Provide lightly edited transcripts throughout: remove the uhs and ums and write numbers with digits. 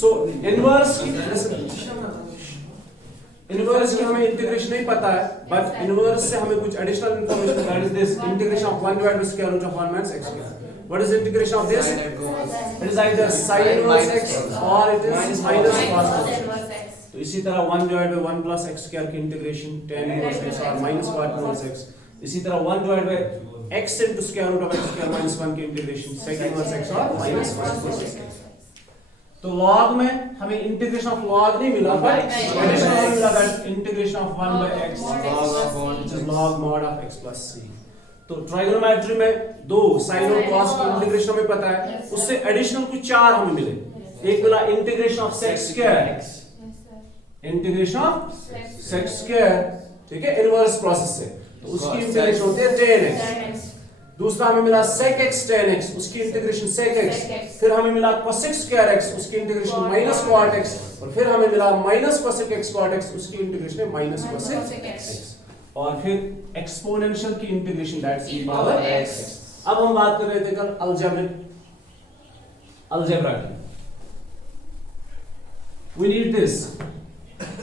सो inverse की हमें integration नहीं पता है, बट इनवर्स से हमें कुछ additional information, that is this integration of 1 divided by square root of 1 minus x square. What is the integration of this? It is either sin inverse x or it is minus cos x. तो इसी तरह 1 divided by 1 plus x square की integration tan inverse x और minus cot inverse x. इसी तरह 1 divided by x into square root of x square minus 1 की integration sec inverse x और minus cos x. तो log में हमें integration of log नहीं मिला, बट एडिशनल मिला that integration of 1 by x which is log mod of x plus c. तो trigonometry में दो साइन और कॉस की इंटीग्रेशन हमें पता है, उससे एडिशनल कुछ चार हमें मिले. एक मिला integration of sec square, integration of sec square, ठीक है, इनवर्स प्रोसेस से, तो उसकी इंटीग्रेशन होती है tan x. दूसरा हमें मिला sec x tan x, उसकी इंटीग्रेशन sec x. फिर हमें मिला cosec square x, उसकी इंटीग्रेशन minus cot x. और फिर हमें मिला minus cosec x cot x, उसकी इंटीग्रेशन है minus cosec x. और फिर एक्सपोनेंशियल की integration that's e power x. अब हम बात कर रहे थे कल अलजेब्रा की. वी नीड दिस,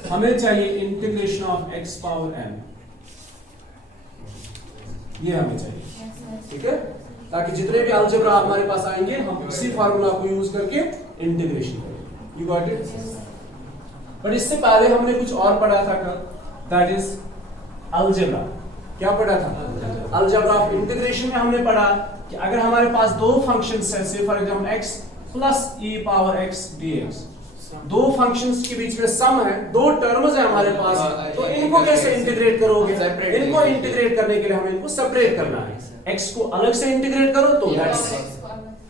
हमें चाहिए integration of x power n, ये हमें चाहिए, ठीक है, ताकि जितने भी अलजेब्रा हमारे पास आएंगे हम इसी फार्मूला को यूज करके इंटीग्रेशन करेंगे. You got it? बट इससे पहले हमने कुछ और पढ़ा था कल, दैट इज अलजेब्रा. क्या पढ़ा था? अलजेब्रा ऑफ इंटीग्रेशन में हमने पढ़ा कि अगर हमारे पास दो फंक्शंस हैं, से for example x plus e power x dx, दो फंक्शंस के बीच में सम है, दो टर्म्स है हमारे पास, तो इनको कैसे इंटीग्रेट करोगे? इनको इंटीग्रेट करने के लिए हमें इनको सेपरेट करना है. x को अलग से इंटीग्रेट करो तो दैट्स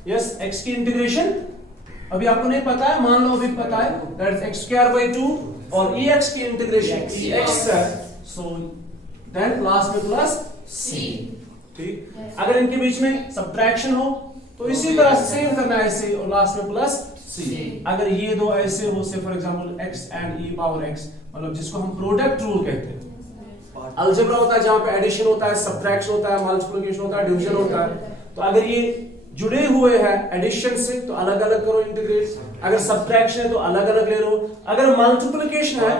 यस x की इंटीग्रेशन अभी आपको नहीं पता है, मान लो अभी पता है, दैट्स x स्क्वायर बाय 2, और ex की इंटीग्रेशन ex है, सो देन लास्ट में प्लस c. ठीक, अगर इनके बीच में सब्ट्रैक्शन हो तो इसी तरह से सेम करना है ऐसे, और लास्ट में प्लस c. अगर ये दो ऐसे हो, से for example x and e power x, मतलब जिसको हम प्रोडक्ट रूल कहते हैं. अलजेब्रा होता है जहां पे एडिशन होता है, सब्ट्रैक्शन होता है, मल्टीप्लिकेशन होता है, डिवीजन होता है. तो अगर ये जुड़े हुए हैं एडिशन से तो अलग अलग करो इंटीग्रेट, अगर सब्ट्रैक्शन है तो अलग अलग ले लो, अगर मल्टीप्लिकेशन है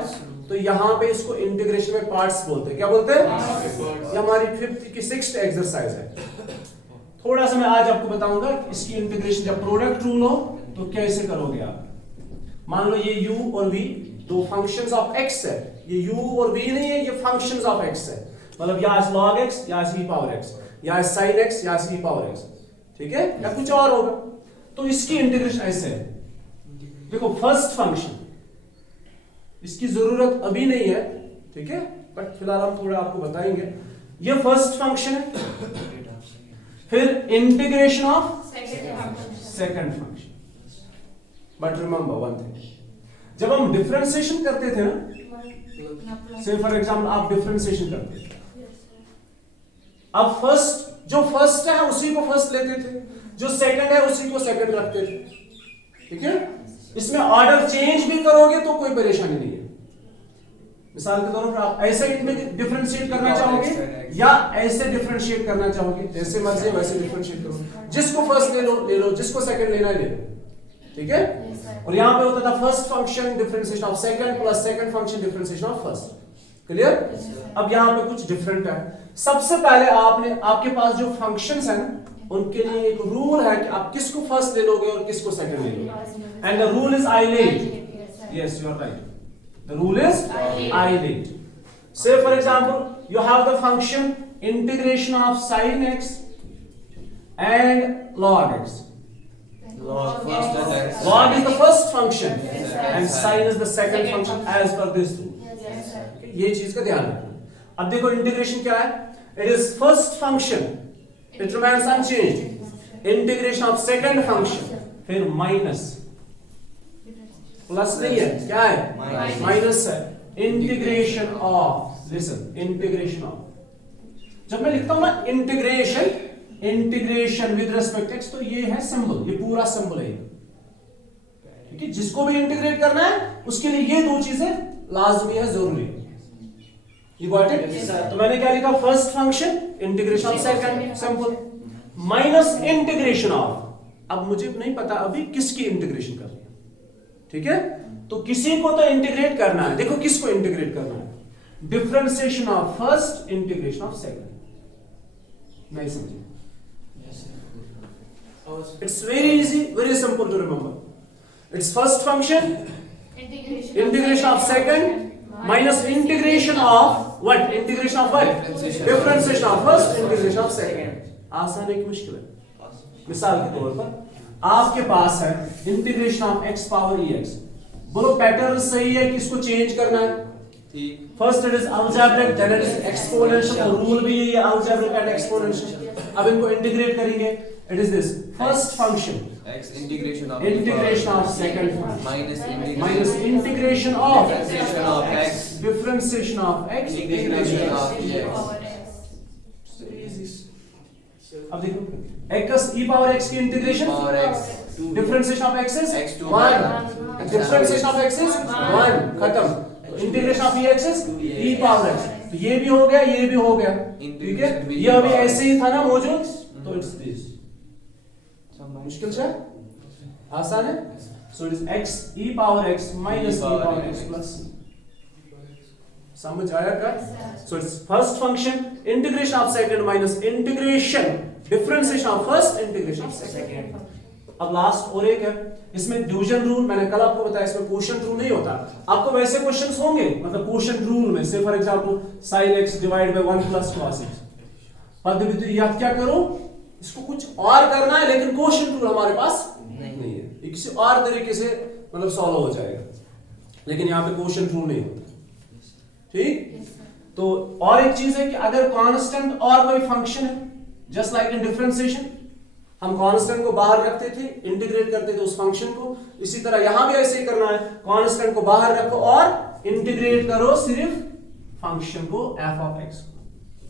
तो यहाँ पे इसको इंटीग्रेशन में पार्ट्स बोलते हैं. क्या बोलते हैं? ये हमारी 5th की 6th एक्सरसाइज है. थोड़ा सा मैं आज आपको बताऊंगा इसकी इंटीग्रेशन जब प्रोडक्ट रूल हो तो कैसे करोगे आप. मान लो ये u और v दो फंक्शंस ऑफ x है, ये u और v नहीं है, ये फंक्शंस ऑफ x है, मतलब या log x या e पावर x या sin x या e पावर x, ठीक है, या कुछ और होगा. तो इसकी इंटीग्रेशन ऐसे है. देखो फर्स्ट फंक्शन, इसकी जरूरत अभी नहीं है, ठीक है, बट फिलहाल हम थोड़ा आपको बताएंगे. ये फर्स्ट फंक्शन है, फिर integration of second function. But remember one thing, जब हम डिफरेंशिएशन करते थे ना, से फॉर एग्जांपल आप डिफरेंशिएशन करते थे, अब जो फर्स्ट है उसी को फर्स्ट लेते थे, जो सेकंड है उसी को सेकंड रखते थे, ठीक है. इसमें ऑर्डर चेंज भी करोगे तो कोई परेशानी नहीं है. मिसाल के तौर पर आप ऐसे डिफरेंशिएट करना चाहोगे या ऐसे डिफरेंशिएट करना चाहोगे, जैसे मर्जी वैसे डिफरेंशिएट करो. जिसको फर्स्ट ले लो, जिसको सेकंड लेना है ले लो, ठीक है. और यहां पे होता था first function differentiation of second plus second function differentiation of first. Clear? अब यहां पे कुछ डिफरेंट है. सबसे पहले आपके पास जो फंक्शंस हैं ना, उनके लिए एक रूल है कि आप किसको फर्स्ट ले लोगे और किसको सेकंड ले लोगे. And the rule is ILATE. Yes, you are right. The rule is ILATE. Say for example you have the function integration of sin x and log x. Log is the first function and sin is the second function as per this rule. ये चीज का ध्यान रखना. अब देखो integration क्या है. It is first function, it remains unchanged. Integration of second function, फिर माइनस, प्लस नहीं है, क्या है? माइनस है. Integration of, listen, integration of, जब मैं लिखता हूं ना इंटीग्रेशन विद रिस्पेक्ट एक्स, तो ये है सिंबल, ये पूरा सिंबल है, ठीक है. जिसको भी इंटीग्रेट करना है उसके लिए ये दो चीजें लाजमी है, जरूरी है. You got it? तो मैंने क्या लिखा? First function integration of second, simple, minus integration of. अब मुझे नहीं पता अभी किसकी इंटीग्रेशन करनी है, ठीक है, तो किसी को तो इंटीग्रेट करना है। देखो किसको इंटीग्रेट करना है, differentiation of first, integration of second. नहीं समझे? It's very easy, very simple to remember. It's first function integration of second minus integration of what, integration of what, differentiation of first, integration of second. आसान है कि मुश्किल है? मिसाल के तौर पर आपके पास है integration of x power ex। बोलो पैटर्न सही है कि इसको चेंज करना है? First it is algebraic, then it is exponential, rule भी यही है अलजेब्रिक एंड एक्सपोनेंशियल। अब इनको इंटीग्रेट करेंगे, it is this first function x integration of second minus integration of x, differentiation of x, integration of अब देखो x e power x की integration power x, differentiation of x is x to 1, differentiation of x is 1, खत्म। Integration of ex is e power x, तो ये भी हो गया, ये भी हो गया, ठीक है। ये अभी ऐसे ही था ना मौजूद, तो इट्स दिस। मुश्किल है? आसान है? सो it is x e power x minus e power x plus. समझ आया क्या? So it's first function integration of second minus integration differentiation of first, integration of second. अब लास्ट और एक है, इसमें डिवीजन रूल, मैंने कल आपको बताया इसमें क्वोशिएंट रूल नहीं होता। आपको वैसे क्वेश्चंस होंगे, मतलब क्वोशिएंट रूल में से for example sin x divide by 1 plus cos x। पद विधि याद क्या करो, इसको कुछ और करना है, लेकिन क्वोशिएंट रूल हमारे पास नहीं है, ये किसी और तरीके से मतलब सॉल्व हो जाएगा, लेकिन यहाँ पे क्वोशिएंट रूल नहीं होता, ठीक। तो और एक चीज है कि अगर कांस्टेंट और कोई फंक्शन है, जस्ट लाइक इन डिफरेंशिएशन हम कांस्टेंट को बाहर रखते थे, इंटीग्रेट करते थे उस फंक्शन को, इसी तरह यहां भी ऐसे ही करना है, कांस्टेंट को बाहर रखो और इंटीग्रेट करो सिर्फ फंक्शन को f ऑफ x।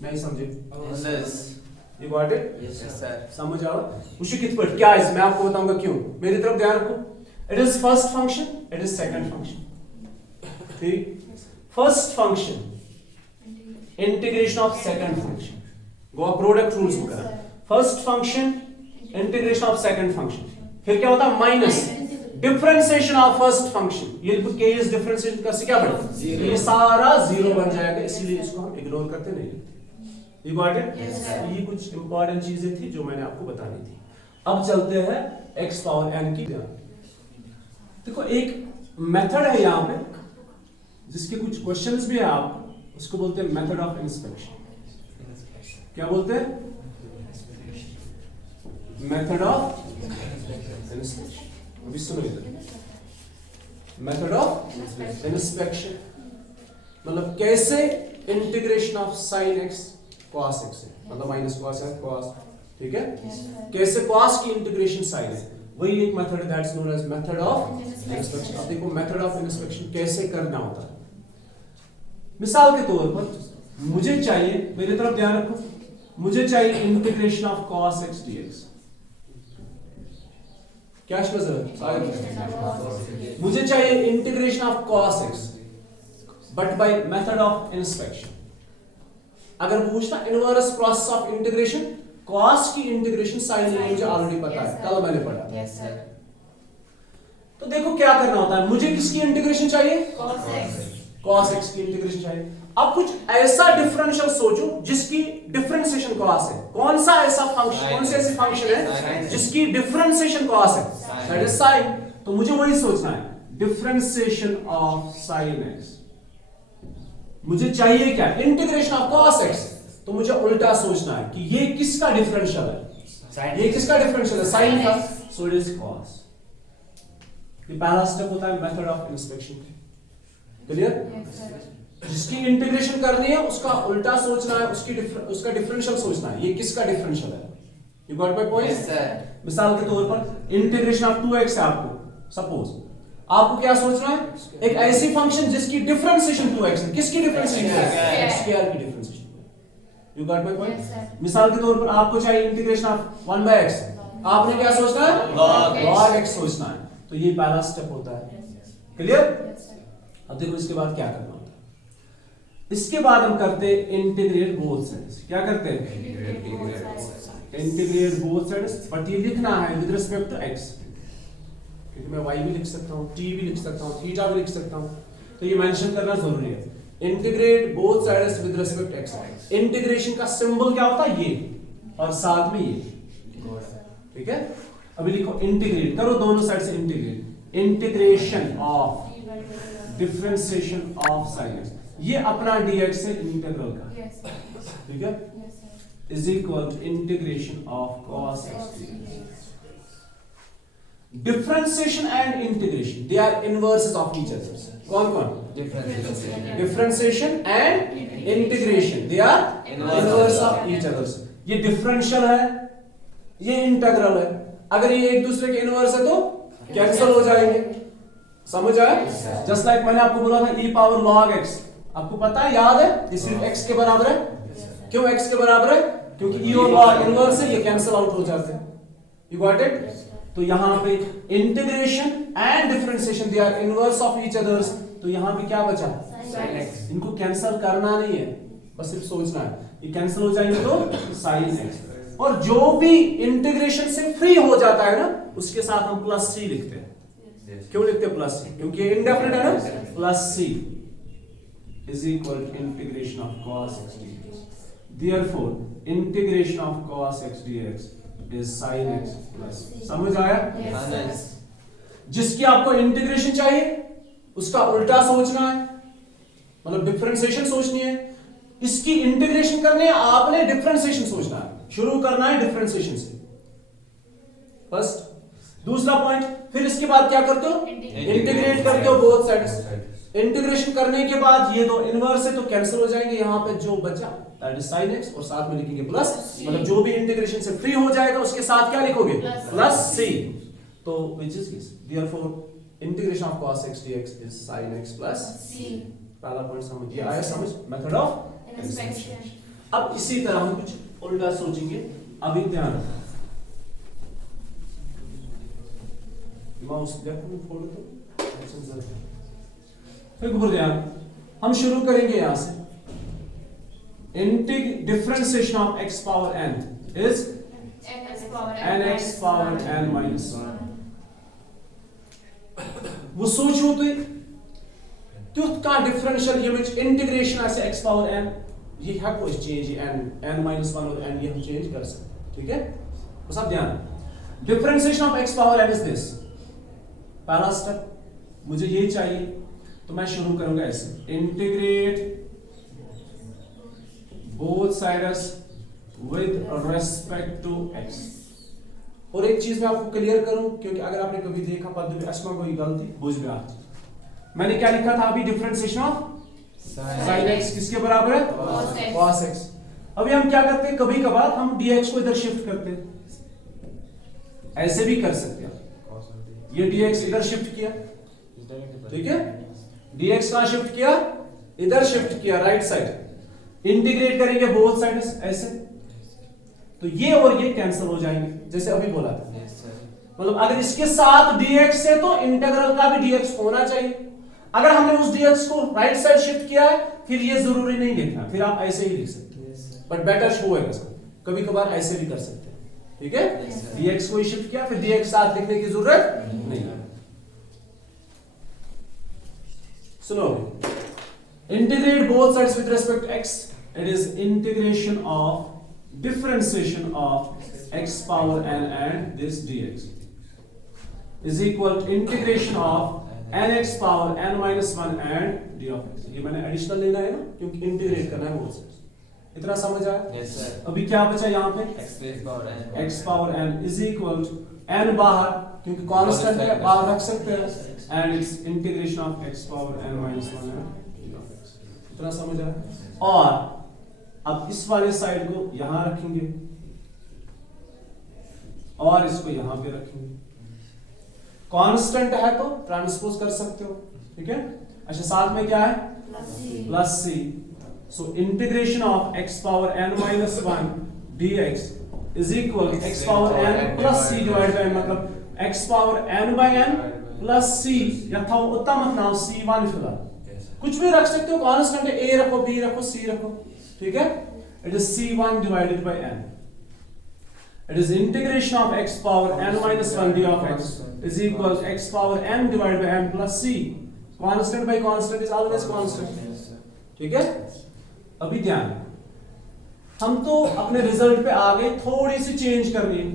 नहीं समझे? You got it? Yes sir. समझ आओ उसी कित पर क्या है, मैं आपको बताऊंगा क्यों, मेरी तरफ ध्यान रखो। It is first function, it is second function, ठीक। First function integration of second function, go product rules वगैरह। First function integration of second function, फिर क्या होता है minus differentiation of first function. ये केस डिफरेंशिएशन का से क्या बनेगा, ये सारा जीरो बन जाएगा, इसीलिए इसको हम इग्नोर करते नहीं लिखते। You got it? ये कुछ इंपॉर्टेंट चीजें थी जो मैंने आपको बतानी थी। अब चलते हैं x पावर n की। देखो एक मेथड है यहाँ पे जिसके कुछ क्वेश्चंस भी है, आप उसको बोलते हैं मेथड ऑफ इंस्पेक्शन। क्या बोलते हैं? Method of inspection. अभी सुनो इधर, मेथड ऑफ इंस्पेक्शन मतलब कैसे integration of sin x cos x है, मतलब माइनस cos है cos, ठीक है। कैसे cos की इंटीग्रेशन sin है, वही एक मेथड है, that's known as method of inspection. अब देखो मेथड ऑफ इंस्पेक्शन कैसे करना होता है। मिसाल के तौर पर मुझे चाहिए, मेरी तरफ ध्यान रखो, मुझे चाहिए integration of cos x dx। क्या मुझे चाहिए integration of cos x but by method of inspection. अगर पूछना inverse process of integration, cos की इंटीग्रेशन sin में मुझे ऑलरेडी पता है, कल मैंने पढ़ा। तो देखो क्या करना होता है, मुझे किसकी इंटीग्रेशन चाहिए, cos x की इंटीग्रेशन चाहिए। अब कुछ ऐसा डिफरेंशियल सोचो जिसकी डिफरेंशिएशन cos है। कौन सा ऐसा फंक्शन, कौन सी ऐसी फंक्शन है जिसकी डिफरेंशिएशन cos है, दैट इज sin। तो मुझे वही सोचना है, डिफरेंशिएशन ऑफ sin x। मुझे चाहिए क्या, इंटीग्रेशन ऑफ cos x। तो मुझे उल्टा सोचना है कि ये किसका डिफरेंशियल है, ये किसका डिफरेंशियल है, sin का, सो इट इज cos। ये पहला स्टेप होता है मेथड ऑफ इंस्पेक्शन। क्लियर? जिसकी इंटीग्रेशन करनी है उसका उल्टा सोचना है, उसका डिफरेंशियल सोचना है, ये किसका डिफरेंशियल है। You got my point? मिसाल के तौर पर इंटीग्रेशन ऑफ 2x है आपको, सपोज आपको क्या सोचना है, एक ऐसी फंक्शन जिसकी डिफरेंशिएशन 2x है। किसकी डिफरेंशिएशन? स्क्वायर की differentiation. You got my point? मिसाल के तौर पर आपको चाहिए इंटीग्रेशन ऑफ 1/x, आपने क्या सोचना है, log x सोचना है। तो ये पहला स्टेप होता है। क्लियर? अब देखो इसके बाद क्या करना होता है। इसके बाद हम करते हैं इंटीग्रेट बोथ साइड्स। क्या करते हैं, इंटीग्रेट बोथ साइड्स, बट ये लिखना है विद रिस्पेक्ट टू x। क्योंकि मैं y भी लिख सकता हूँ, t भी लिख सकता हूँ, थीटा भी लिख सकता हूँ, तो ये मेंशन करना जरूरी है। Integrate both sides with respect x। Integration का सिंबल क्या होता है? ये, और साथ में ये, ठीक है। अभी लिखो इंटीग्रेट, करो दोनों साइड से integrate. Integration of differentiation of sine x, ये अपना dx है इंटीग्रल का, ठीक है, is equal to integration of cos x dx। Differentiation and integration they are inverses of each other. कौन कौन? Differentiation and integration they are inverse of each other. ये differential है, ये इंटीग्रल है, अगर ये एक दूसरे के इनवर्स है तो कैंसिल हो जाएंगे, समझ आया? जस्ट लाइक मैंने आपको बोला था e पावर log x, आपको पता है, याद है, ये सिर्फ x के बराबर है। क्यों x के बराबर है? क्योंकि e और log इनवर्स है, ये कैंसिल आउट हो जाते हैं। You got it? तो यहां पे integration and differentiation they are inverse of each others, तो यहां पे क्या बचा? sin x। इनको कैंसिल करना नहीं है, बस सिर्फ सोचना है, ये कैंसिल हो जाएंगे तो sin x। और जो भी इंटीग्रेशन से फ्री हो जाता है ना, उसके साथ हम प्लस c लिखते हैं। क्यों लिखते हैं प्लस c? क्योंकि ये इंडेफिनिट है ना। Plus c is equal to integration of cos x dx। Therefore integration of cos x dx is sin x plus. समझ आया? जिसकी आपको इंटीग्रेशन चाहिए उसका उल्टा सोचना है, मतलब डिफरेंशिएशन सोचनी है। इसकी इंटीग्रेशन करनी है, आपने डिफरेंशिएशन सोचना है। शुरू करना है डिफरेंशिएशन से फर्स्ट। दूसरा पॉइंट, फिर इसके बाद क्या करते हो? इंटीग्रेट करते हो बोथ साइड्स। इंटीग्रेशन करने के बाद ये दो इनवर्स है तो कैंसिल हो जाएंगे, यहां पे जो बचा दैट इज sin x, और साथ में लिखेंगे प्लस, मतलब जो भी इंटीग्रेशन से फ्री हो जाएगा उसके साथ क्या लिखोगे? Plus c। तो which is this? Therefore integration of cos x dx is sin x plus c। पहला पॉइंट समझ ये आया समझ? Method of expansion. अब इसी तरह हम कुछ उल्टा सोचेंगे। अभी ध्यान रखो, माउस लेफ्ट में फोल्ड करो, फिर ऊपर ध्यान। हम शुरू करेंगे यहां से। Differentiation of x power n is nx power n minus 1। वो सोचो तो तुथ का डिफरेंशियल ये इंटीग्रेशन ऐसे x पावर n, ये है कोई चेंज n माइनस 1 और n ये हम चेंज कर सकते, ठीक है। बस आप ध्यान, differentiation of x power n is this. पहला स्टेप मुझे ये चाहिए, तो मैं शुरू करूंगा ऐसे, integrate both sides with respect to x। और एक चीज मैं आपको क्लियर करूं, क्योंकि अगर आपने कभी देखा पद्धति असमा कोई गलती बुझ गया, मैंने क्या लिखा था अभी? डिफरेंशिएशन ऑफ sin x किसके बराबर है? cos x। अभी हम क्या करते हैं, कभी कभार हम dx को इधर शिफ्ट करते हैं, ऐसे भी कर सकते हैं। ये dx इधर शिफ्ट किया, ठीक है, dx कहां शिफ्ट किया? इधर शिफ्ट किया, राइट साइड। इंटीग्रेट करेंगे बोथ साइड्स ऐसे, तो ये और ये कैंसिल हो जाएंगे, जैसे अभी बोला था। मतलब अगर इसके साथ dx है तो इंटीग्रल का भी dx होना चाहिए। अगर हमने उस dx को राइट साइड शिफ्ट किया है, फिर ये जरूरी नहीं लिखना, फिर आप ऐसे ही लिख सकते हैं, बट बेटर शो है। कभी कभार ऐसे भी कर सकते हैं, ठीक है। dx को ही शिफ्ट किया, फिर dx साथ लिखने की जरूरत नहीं है। सुनो, integrate both sides with respect to x, it is integration of differentiation of x power n and this dx is equal to integration of nx power n minus 1 and d of x। ये मैंने additional लेना है ना, क्योंकि integrate करना है both sides. इतना समझ आया? Yes sir. अभी क्या बचा यहाँ पे? x power n is equal to n बाहर, क्योंकि कांस्टेंट है, बाहर रख सकते हैं, and it's integration of x power n minus 1 and d of x। इतना समझ आया? और अब इस वाले साइड को यहां रखेंगे और इसको यहां पे रखेंगे। कांस्टेंट है तो ट्रांसपोज कर सकते हो, ठीक है। अच्छा, साथ में क्या है? Plus c। So integration of x power n minus 1 dx is equal to x power n plus c divided by n, मतलब x power n by n plus c यथा उत्तम नाम c1 फिलहाल कुछ भी रख सकते हो, कांस्टेंट है, a रखो, b रखो, c रखो, ठीक है। It is c1 divided by n। It is integration of x power n minus 1 d of x is equal to x power n divided by n plus c. Constant by constant is always constant. ठीक है? अभी ध्यान, हम तो अपने result पे आ गए, थोड़ी सी चेंज करनी है.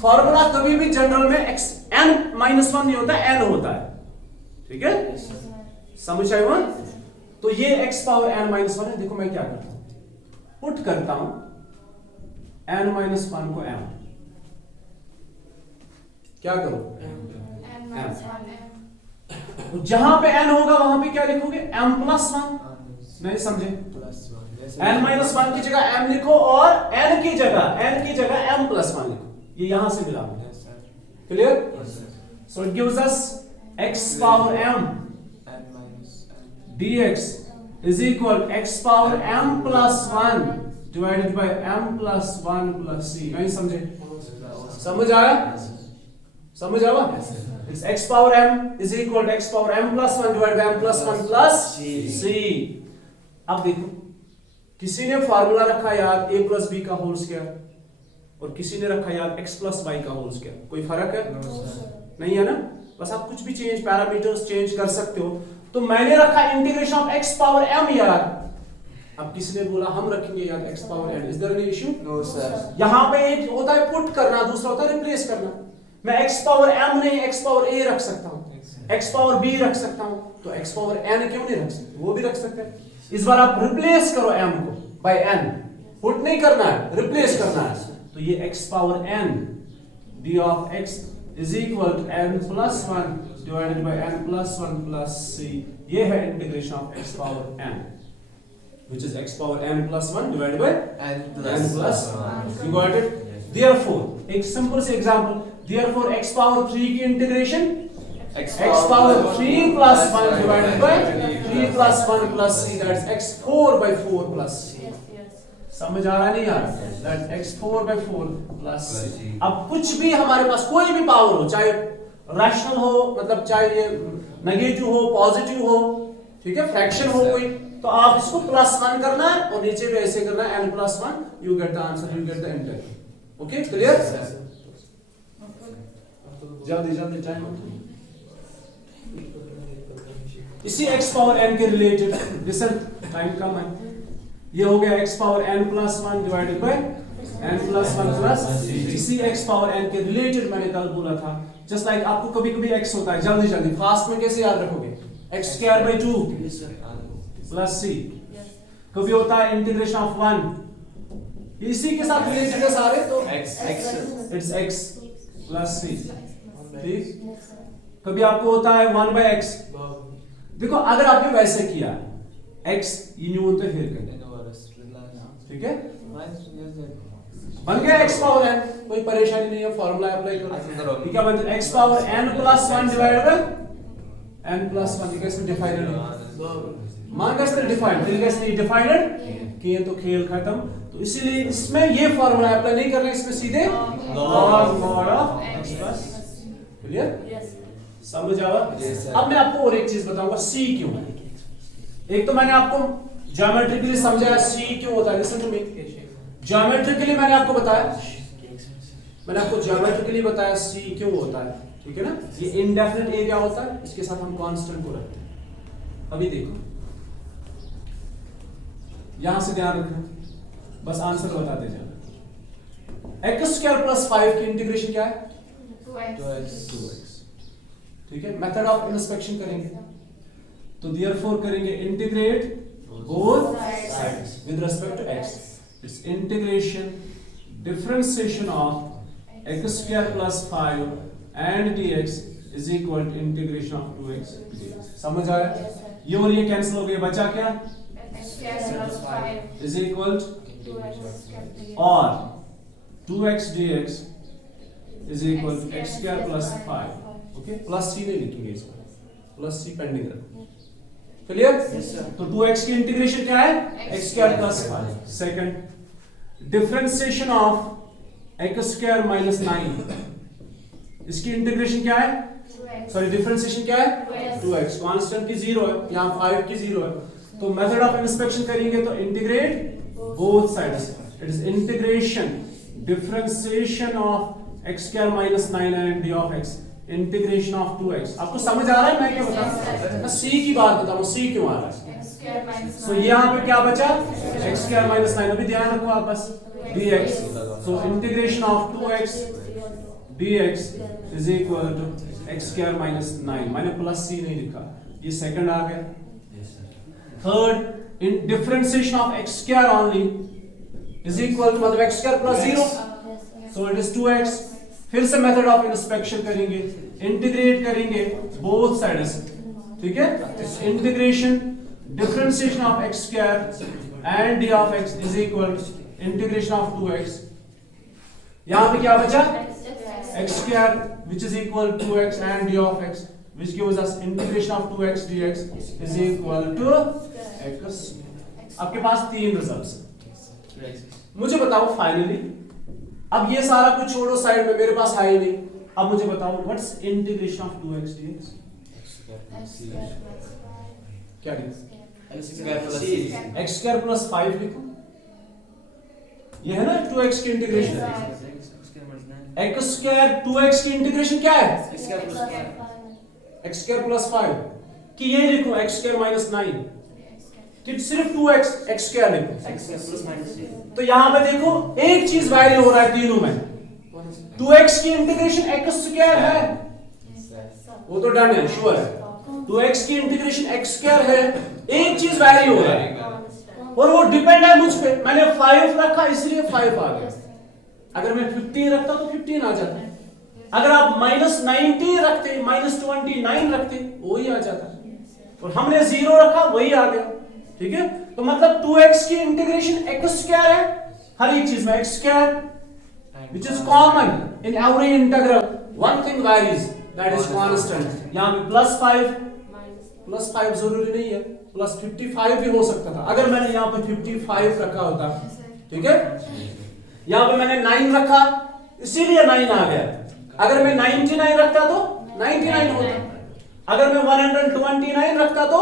फॉर्मूला कभी भी जनरल में x n minus 1 नहीं होता, n होता है. ठीक है? समझ आए वन? तो ये x पावर n minus 1 है. देखो मैं क्या करता हूं, पुट करता हूं n minus 1 को m. क्या करो? m. जहां पे n होगा वहां पे क्या लिखोगे? m plus 1. नहीं समझे? n minus 1 की जगह m लिखो और n की जगह m plus 1 लिखो. ये यहां से मिला. Clear? So it gives us x power m dx is equal to x power m plus 1 divided by m plus 1 plus c. नहीं समझे? समझ आया? समझ आया? It's x power m is equal to x power m plus 1 divided by m plus 1 plus c. अब देखो, किसी ने फार्मूला रखा यार a plus b का होल स्क्वायर और किसी ने रखा यार x plus y का होल स्क्वायर. कोई फर्क है? नहीं है ना? बस आप कुछ भी चेंज, पैरामीटर्स चेंज कर सकते हो. तो मैंने रखा integration of x power m यार. अब किसी ने बोला हम रखेंगे यार x power n. Is there any issue? No sir. यहां पे एक होता है पुट करना, दूसरा होता है रिप्लेस करना. मैं x पावर m नहीं x पावर a रख सकता हूं, x पावर b रख सकता हूं, तो x पावर n क्यों नहीं रख सकते? वो भी रख सकते हैं. इस बार आप रिप्लेस करो m को बाय n. पुट नहीं करना है, रिप्लेस करना है. तो ये x power n d of x is equal to n plus 1 divided by n plus 1 plus c. ये है integration of x power n, which is x power n plus 1 divided by n n plus 1. 1. You got it? Therefore, एक simple से example, therefore x power 3 की integration x power 3 plus 1 divided by 3 plus 1 plus c, that's x 4 by 4 plus c. समझ आ रहा नहीं यार? That's x 4 by 4 plus c. अब कुछ भी हमारे पास कोई भी पावर हो, चाहे रैशनल हो, मतलब चाहे ये नेगेटिव हो, पॉजिटिव हो, ठीक है, फ्रैक्शन हो कोई, तो आप इसको प्लस 1 करना है और नीचे भी ऐसे करना है n plus 1. You get the answer, you get the integral. Okay, clear? जल्दी जल्दी टाइम. इसी x पावर n के रिलेटेड रिजल्ट टाइम कम है. ये हो गया x power n plus 1 divided by n plus 1 plus इसी x पावर n के रिलेटेड मैंने कल बोला था. जस्ट लाइक आपको कभी कभी x होता है, जल्दी जल्दी फास्ट में कैसे याद रखोगे? x square by 2 plus c. कभी होता है इंटीग्रेशन ऑफ 1, इसी के साथ रिलेटेड है सारे, तो it's x plus c. ठीक? कभी आपको होता है 1 by x. देखो अगर आपने वैसे किया x ये न्यू होता है फिर कर, ठीक है, बन गया x पावर n. कोई परेशानी नहीं है, फार्मूला अप्लाई करो. ठीक है, मतलब x power n plus 1 divided by n plus 1. ये कैसे डिफाइंड है? मान कैसे डिफाइंड? फिर कैसे नहीं डिफाइंड किए तो खेल खत्म. तो इसीलिए इसमें ये फार्मूला अप्लाई नहीं करना, इसमें सीधे log mod of x plus. Clear? समझ आवा? अब मैं आपको और एक चीज बताऊंगा, c क्यों. एक तो मैंने आपको ज्योमेट्रिकली समझाया c क्यों होता है. Listen to me. ज्योमेट्रिकली मैंने आपको बताया, c क्यों होता है. ठीक है ना? ये इनडेफिनिट एरिया होता है, इसके साथ हम कांस्टेंट को रखते हैं. अभी देखो, यहां से ध्यान रखना, बस आंसर बताते जाना. x स्क्वायर प्लस 5 की इंटीग्रेशन क्या है? 2x. ठीक है, मेथड ऑफ इंस्पेक्शन करेंगे, तो देयरफॉर करेंगे integrate both sides with respect to x. It's integration differentiation of x square plus 5 and dx is equal to integration of 2x dx. समझ आया? ये और ये कैंसिल हो गए, बचा क्या? x square plus 5 is equal to 2x और 2x dx is equal to x square plus 5. Okay, plus c नहीं लिखेंगे इसमें, प्लस c पेंडिंग रखो. क्लियर? तो 2x की इंटीग्रेशन क्या है? x square plus 5. Second, differentiation of x square minus 9, इसकी इंटीग्रेशन क्या है? सॉरी, डिफरेंशिएशन क्या है? 2x. कांस्टेंट की 0 है, यहां 5 की 0 है, तो मेथड ऑफ इंस्पेक्शन करेंगे तो integrate both sides. It is integration differentiation of x square minus 9 and d of x integration of 2x। आपको समझ आ रहा है मैं क्या बता रहा हूं? मैं c की बात बता रहा हूं, c क्यों आ रहा है। x square minus सो यहाँ पे क्या बचा, x स्क्वायर माइनस 9, अभी ध्यान रखो आप बस, dx। So integration of 2x dx is equal to x square minus 9। मैंने प्लस c नहीं लिखा, ये सेकंड आ गया। Third, in differentiation of x square only is equal to मतलब x square plus 0, so it is 2x। फिर से method of inspection करेंगे, इंटीग्रेट करेंगे बोथ साइड्स, ठीक है। Integration differentiation of x square and d of x is equal integration of 2x। यहां पे क्या बचा, x square which is equal to 2x and d of x which gives us integration of 2x dx is equal to x। आपके पास तीन results हैं। मुझे बताओ finally, अब ये सारा कुछ छोड़ो साइड में, मेरे पास है ही नहीं। अब मुझे बताओ what's integration of 2x dx, क्या लिखो, x square plus c x square plus 5 लिखो, ये है ना 2x की इंटीग्रेशन। x स्क्वायर 2x की इंटीग्रेशन क्या है, x square plus x square plus 5 कि ये लिखो x स्क्वायर माइनस 9 कि सिर्फ 2x x स्क्वायर लिखो। x square plus minus c। तो यहां पे देखो एक चीज वैरी हो रहा है तीनों में, 2x की इंटीग्रेशन x स्क्वायर है, वो तो डन है, श्योर है। 2x की इंटीग्रेशन x स्क्वायर है, एक चीज वैरी हो रहा है और वो डिपेंड है मुझ पे। मैंने 5 रखा इसलिए 5 आ गया, अगर मैं 15 रखता तो 15 आ जाता। अगर आप माइनस 90 रखते, माइनस 29 रखते, वही आ जाता, और हमने 0 रखा वही आ गया, ठीक है। तो मतलब 2x की इंटीग्रेशन x स्क्वायर है हर एक चीज में, x square which is common in every integral, one thing varies, that is constant। यहाँ पे प्लस 5 जरूरी नहीं है, प्लस 55 भी हो सकता था अगर मैंने यहाँ पे 55 रखा होता, ठीक है। यहाँ पे मैंने 9 रखा इसीलिए 9 आ गया, अगर मैं 99 रखता तो 99 होता, अगर मैं 129 रखता तो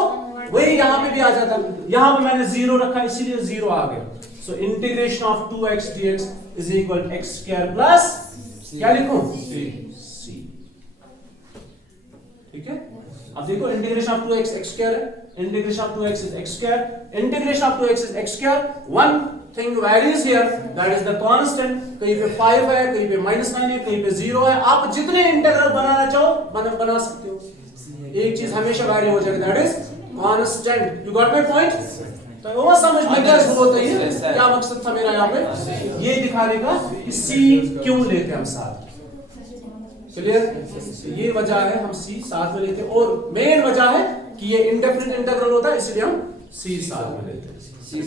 वही यहाँ पे भी आ जाता। यहाँ पे मैंने 0 रखा इसीलिए 0 आ गया। So integration of 2x dx is equal x square plus क्या लिखूं, c, ठीक है। अब देखो integration of 2x x square है, integration of 2x is x square, integration of 2x is x square, one thing varies here that is the constant. कहीं पे 5 है, कहीं पे -9 है, कहीं पे 0 है। आप जितने इंटीग्रल बनाना चाहो बना सकते हो, एक चीज हमेशा वैरी हो जाएगी, that is constant. You got my point. तो वो समझ में क्या जरूरत है, क्या मकसद था मेरा यहाँ पे ये दिखाने का कि c क्यों लेते हम साथ, क्लियर। ये वजह है हम c साथ में लेते हैं, और मेन वजह है कि ये इंडेफिनिट इंटीग्रल होता है इसलिए हम c साथ में लेते हैं।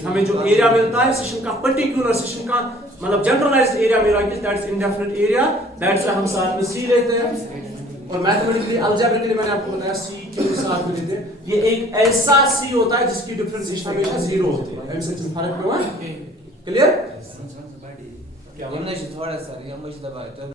हमें जो एरिया मिलता है सेशन का, पर्टिकुलर सेशन का मतलब जनरलाइज्ड एरिया मेरा दैट्स इंडेफिनिट एरिया, दैट्स हम साथ में c लेते हैं। और मैथमेटिकली अलजेब्रिकली मैंने आपको बताया c क्यों साथ में लेते हैं। ये एक ऐसा c होता है जिसकी डिफरेंशिएशन हमेशा 0 होती है, ऐसे फर्क हुआ, क्लियर। क्या बोलना है थोड़ा सा, ये मुझे दबाए तो